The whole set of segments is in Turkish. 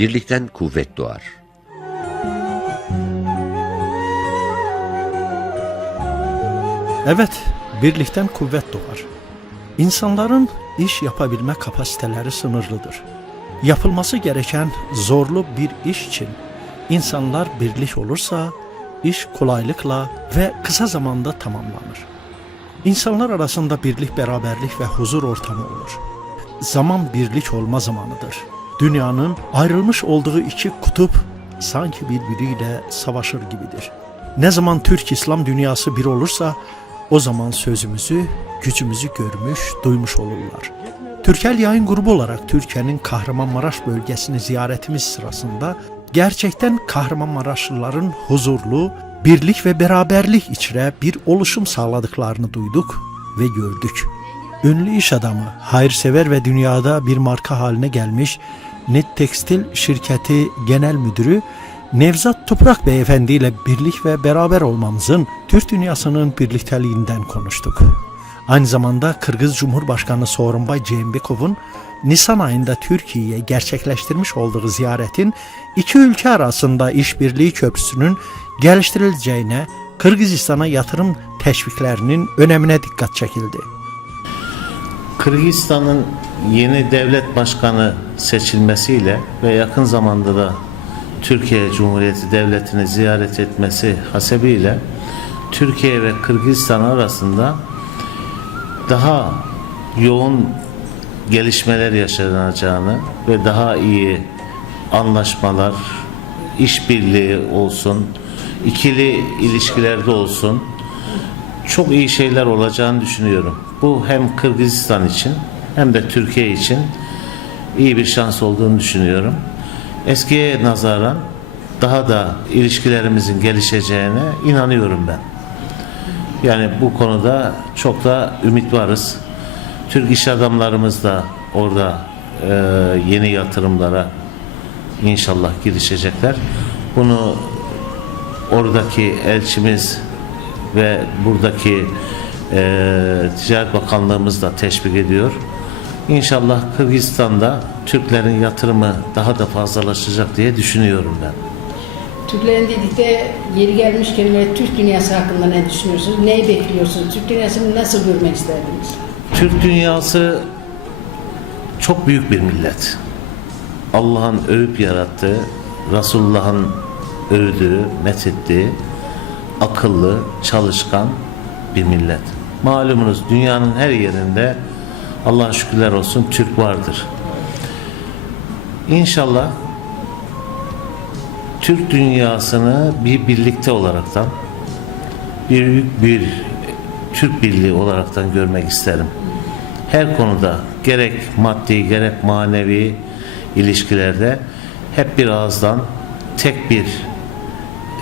Birlikten kuvvet doğar. Evet, birlikten kuvvet doğar. İnsanların iş yapabilme kapasiteleri sınırlıdır. Yapılması gereken zorlu bir iş için insanlar birlik olursa iş kolaylıkla ve kısa zamanda tamamlanır. İnsanlar arasında birlik, beraberlik ve huzur ortamı olur. Zaman birlik olma zamanıdır. Dünyanın ayrılmış olduğu iki kutup sanki birbiriyle savaşır gibidir. Ne zaman Türk-İslam dünyası bir olursa o zaman sözümüzü, gücümüzü görmüş, duymuş olurlar. Türkel Yayın Grubu olarak Türkiye'nin Kahramanmaraş bölgesini ziyaretimiz sırasında gerçekten Kahramanmaraşlıların huzurlu, birlik ve beraberlik içre bir oluşum sağladıklarını duyduk ve gördük. Ünlü iş adamı, hayırsever ve dünyada bir marka haline gelmiş Net Tekstil Şirketi Genel Müdürü Nevzat Toprak Beyefendi ile birlik ve beraber olmamızın Türk dünyasının birlikteliğinden konuştuk. Aynı zamanda Kırgız Cumhurbaşkanı Sooronbay Jeenbekov'un Nisan ayında Türkiye'ye gerçekleştirmiş olduğu ziyaretin iki ülke arasında işbirliği köprüsünün geliştirileceğine, Kırgızistan'a yatırım teşviklerinin önemine dikkat çekildi. Kırgızistan'ın yeni devlet başkanı seçilmesiyle ve yakın zamanda da Türkiye Cumhuriyeti Devleti'ni ziyaret etmesi hasebiyle Türkiye ve Kırgızistan arasında daha yoğun gelişmeler yaşanacağını ve daha iyi anlaşmalar, işbirliği olsun, ikili ilişkilerde olsun çok iyi şeyler olacağını düşünüyorum. Bu hem Kırgızistan için hem de Türkiye için iyi bir şans olduğunu düşünüyorum. Eskiye nazaran daha da ilişkilerimizin gelişeceğine inanıyorum ben. Yani bu konuda çok da ümit varız. Türk iş adamlarımız da orada yeni yatırımlara inşallah girişecekler. Bunu oradaki elçimiz ve buradaki Ticaret Bakanlığımız da teşvik ediyor. İnşallah Kırgızistan'da Türklerin yatırımı daha da fazlalaşacak diye düşünüyorum ben. Türklerin dedikte yeri gelmişken ve Türk dünyası hakkında ne düşünüyorsunuz? Neyi bekliyorsunuz? Türk dünyasını nasıl görmek isterdiniz? Türk dünyası çok büyük bir millet. Allah'ın övüp yarattığı, Resulullah'ın övdüğü, methettiği, akıllı, çalışkan bir millet. Malumunuz dünyanın her yerinde Allah'a şükürler olsun Türk vardır. İnşallah Türk dünyasını bir birlikte olaraktan, bir Türk birliği olaraktan görmek isterim. Her konuda gerek maddi gerek manevi ilişkilerde hep bir ağızdan tek bir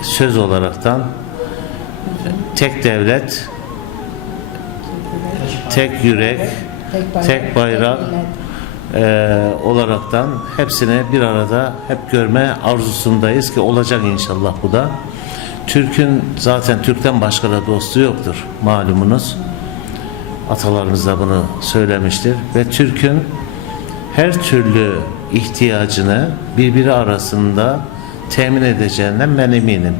söz olaraktan tek devlet, tek yürek, tek bayrak olaraktan hepsini bir arada hep görme arzusundayız ki olacak inşallah bu da. Türk'ün zaten Türk'ten başka da dostu yoktur malumunuz. Atalarımız da bunu söylemiştir ve Türk'ün her türlü ihtiyacını birbiri arasında temin edeceğinden ben eminim.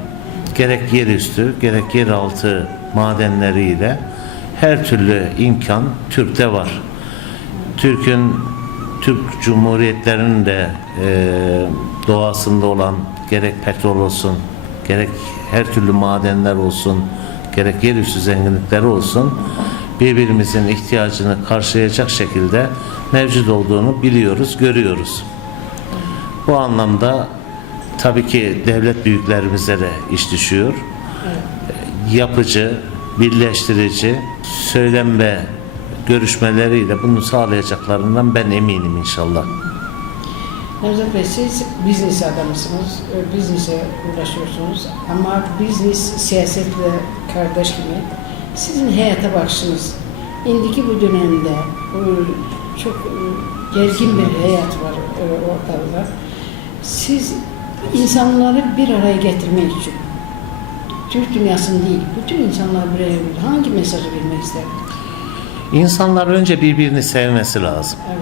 Gerek yerüstü gerek yeraltı madenleriyle her türlü imkan Türk'te var. Türk Cumhuriyetlerinin de doğasında olan gerek petrol olsun, gerek her türlü madenler olsun, gerek yerüstü zenginlikleri olsun birbirimizin ihtiyacını karşılayacak şekilde mevcut olduğunu biliyoruz, görüyoruz. Bu anlamda tabii ki devlet büyüklerimize de iş düşüyor. Yapıcı, birleştirici, söylem ve görüşmeleriyle bunu sağlayacaklarından ben eminim inşallah. Nevzat Bey, siz business adamısınız, business'e uğraşıyorsunuz ama business siyasetle kardeş gibi. Sizin hayata bakışınız, indiki bu dönemde çok gergin bir hayat var ortada. Siz insanları bir araya getirmek için, Türk dünyasını değil, bütün insanlar bir araya getirmek, hangi mesajı vermek isterdiniz? İnsanlar önce birbirini sevmesi lazım. Evet.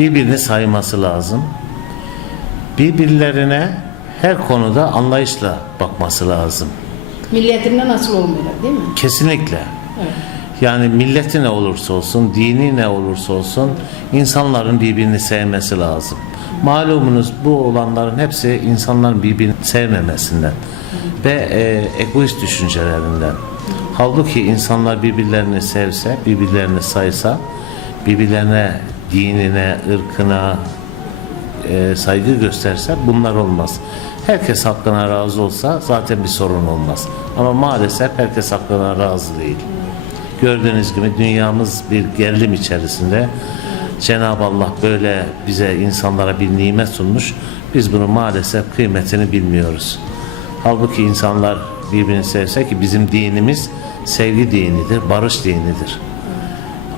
birbirini sayması lazım. Birbirlerine her konuda anlayışla bakması lazım. Milletinden nasıl olmuyor değil mi? Kesinlikle. Evet. Yani milleti ne olursa olsun, dini ne olursa olsun insanların birbirini sevmesi lazım. Malumunuz bu olanların hepsi insanların birbirini sevmemesinden ve egoist düşüncelerinden. Halbuki insanlar birbirlerini sevse, birbirlerini saysa, birbirlerine, dinine, ırkına saygı gösterse bunlar olmaz. Herkes hakkına razı olsa zaten bir sorun olmaz. Ama maalesef herkes hakkına razı değil. Gördüğünüz gibi dünyamız bir gerilim içerisinde. Cenab-ı Allah böyle bize, insanlara bir nimet sunmuş. Biz bunu maalesef kıymetini bilmiyoruz. Halbuki insanlar birbirini sevse, ki bizim dinimiz sevgi dinidir, barış dinidir.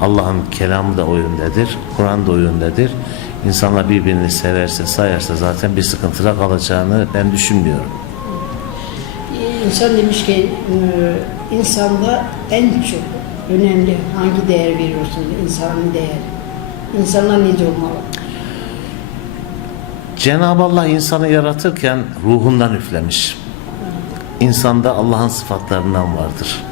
Allah'ın kelamı da o yöndedir, Kur'an da o yöndedir. İnsanlar birbirini severse, sayarsa zaten bir sıkıntıda kalacağını ben düşünmüyorum. İnsan demiş ki insanda en çok önemli hangi değer veriyorsunuz? İnsani değer. İnsanlar nece olmalı? Cenab-ı Allah insanı yaratırken ruhundan üflemiş. İnsanda Allah'ın sıfatlarından vardır.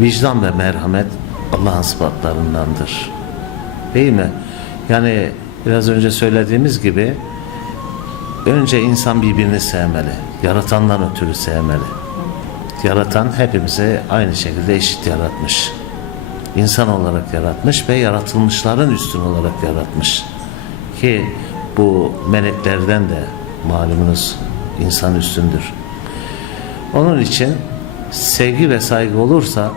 Vicdan ve merhamet Allah'ın sıfatlarındandır. Değil mi? Yani biraz önce söylediğimiz gibi önce insan birbirini sevmeli. Yaratandan ötürü sevmeli. Yaratan hepimizi aynı şekilde eşit yaratmış. İnsan olarak yaratmış ve yaratılmışların üstün olarak yaratmış. Ki bu meleklerden de malumunuz insan üstündür. Onun için sevgi ve saygı olursa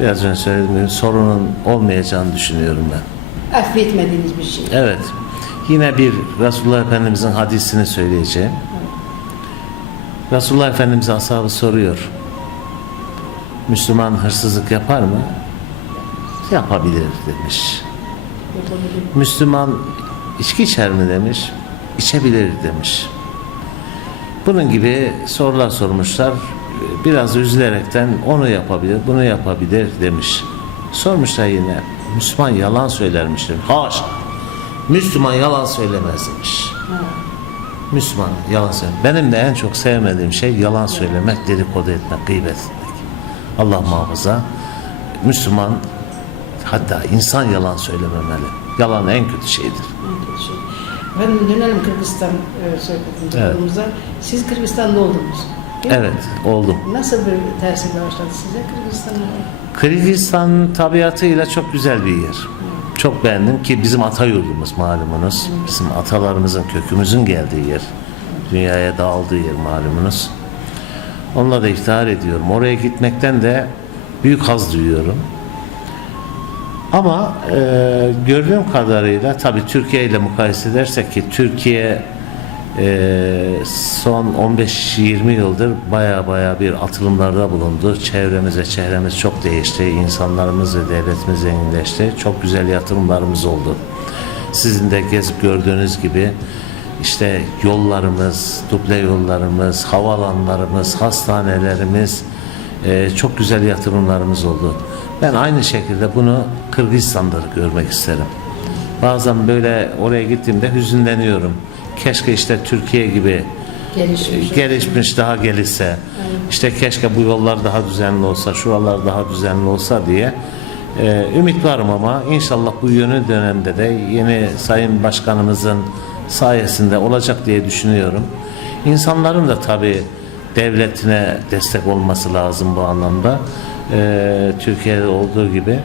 biraz önce söylediğim gibi sorunun olmayacağını düşünüyorum ben. Affetmediğiniz bir şey. Evet. Yine bir Resulullah Efendimizin hadisini söyleyeceğim. Resulullah Efendimiz'e ashabı soruyor. Müslüman hırsızlık yapar mı? Yapabilir demiş. Müslüman içki içer mi demiş? İçebilir demiş. Bunun gibi sorular sormuşlar. Biraz üzülerekten onu yapabilir, bunu yapabilir demiş. Sormuşlar yine. Müslüman yalan söylermiş demiş. Haşa. Müslüman yalan söylemez demiş. Müslüman yalan söylemez. Benim de en çok sevmediğim şey yalan söylemek, dedikodu etmek, gıybet etmek. Allah muhafaza. Müslüman, hatta insan yalan söylememeli. Yalan en kötü şeydir. Ben dönelim Kırgızistan sohbetimize. Evet. Siz Kırgızistan'da oldunuz. Evet, oldum. Nasıl bir tesir başladı size Kırgızistan'da? Kırgızistan tabiatıyla çok güzel bir yer. Çok beğendim ki bizim ata yurdumuz malumunuz. Bizim atalarımızın, kökümüzün geldiği yer. Dünyaya dağıldığı yer malumunuz. Onunla da iftihar ediyorum. Oraya gitmekten de büyük haz duyuyorum. Ama gördüğüm kadarıyla tabii Türkiye ile mukayese edersek ki Türkiye son 15-20 yıldır baya bir atılımlarda bulundu. Çehremiz çok değişti. İnsanlarımız ve devletimiz zenginleşti. Çok güzel yatırımlarımız oldu. Sizin de gezip gördüğünüz gibi işte yollarımız, duble yollarımız, havaalanlarımız, hastanelerimiz, çok güzel yatırımlarımız oldu. Ben aynı şekilde bunu Kırgızistan'da görmek isterim. Bazen böyle oraya gittiğimde hüzünleniyorum. Keşke işte Türkiye gibi gelişmiş daha gelişse. Evet. İşte keşke bu yollar daha düzenli olsa, şuralar daha düzenli olsa diye ümit varım ama inşallah bu yönü dönemde de yeni Sayın Başkanımızın sayesinde olacak diye düşünüyorum. İnsanların da tabii devletine destek olması lazım bu anlamda. Türkiye'de olduğu gibi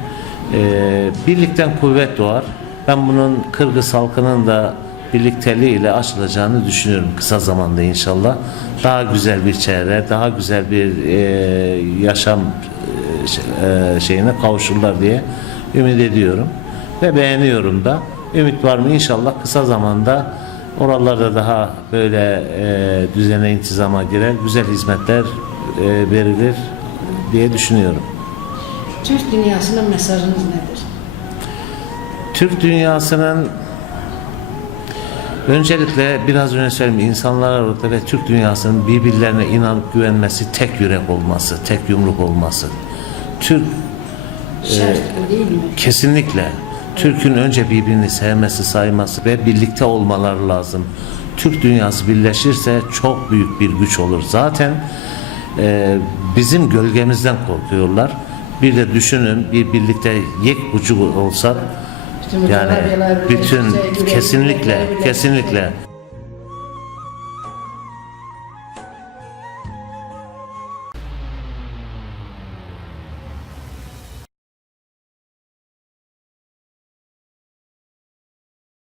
birlikten kuvvet doğar. Ben bunun Kırgız halkının da birlikteliğiyle açılacağını düşünüyorum kısa zamanda inşallah. Daha güzel bir çevre, daha güzel bir yaşam şeyine kavuşurlar diye ümit ediyorum ve beğeniyorum da. Ümit var mı inşallah kısa zamanda oralarda daha böyle düzene, intizama girer, güzel hizmetler verilir diye düşünüyorum. Türk dünyasına mesajınız nedir? Türk dünyasının öncelikle biraz önce söyledim, insanlar arasında ve Türk dünyasının birbirlerine inanıp güvenmesi, tek yürek olması, tek yumruk olması. Türk şart değil mi? Kesinlikle. Türk'ün önce birbirini sevmesi, sayması ve birlikte olmaları lazım. Türk dünyası birleşirse çok büyük bir güç olur. Zaten bizim gölgemizden korkuyorlar. Bir de düşünün, bir birlikte yek ucu olsak, Bütün yani coğrafyalar bütün birleşecek, kesinlikle birleşecek. kesinlikle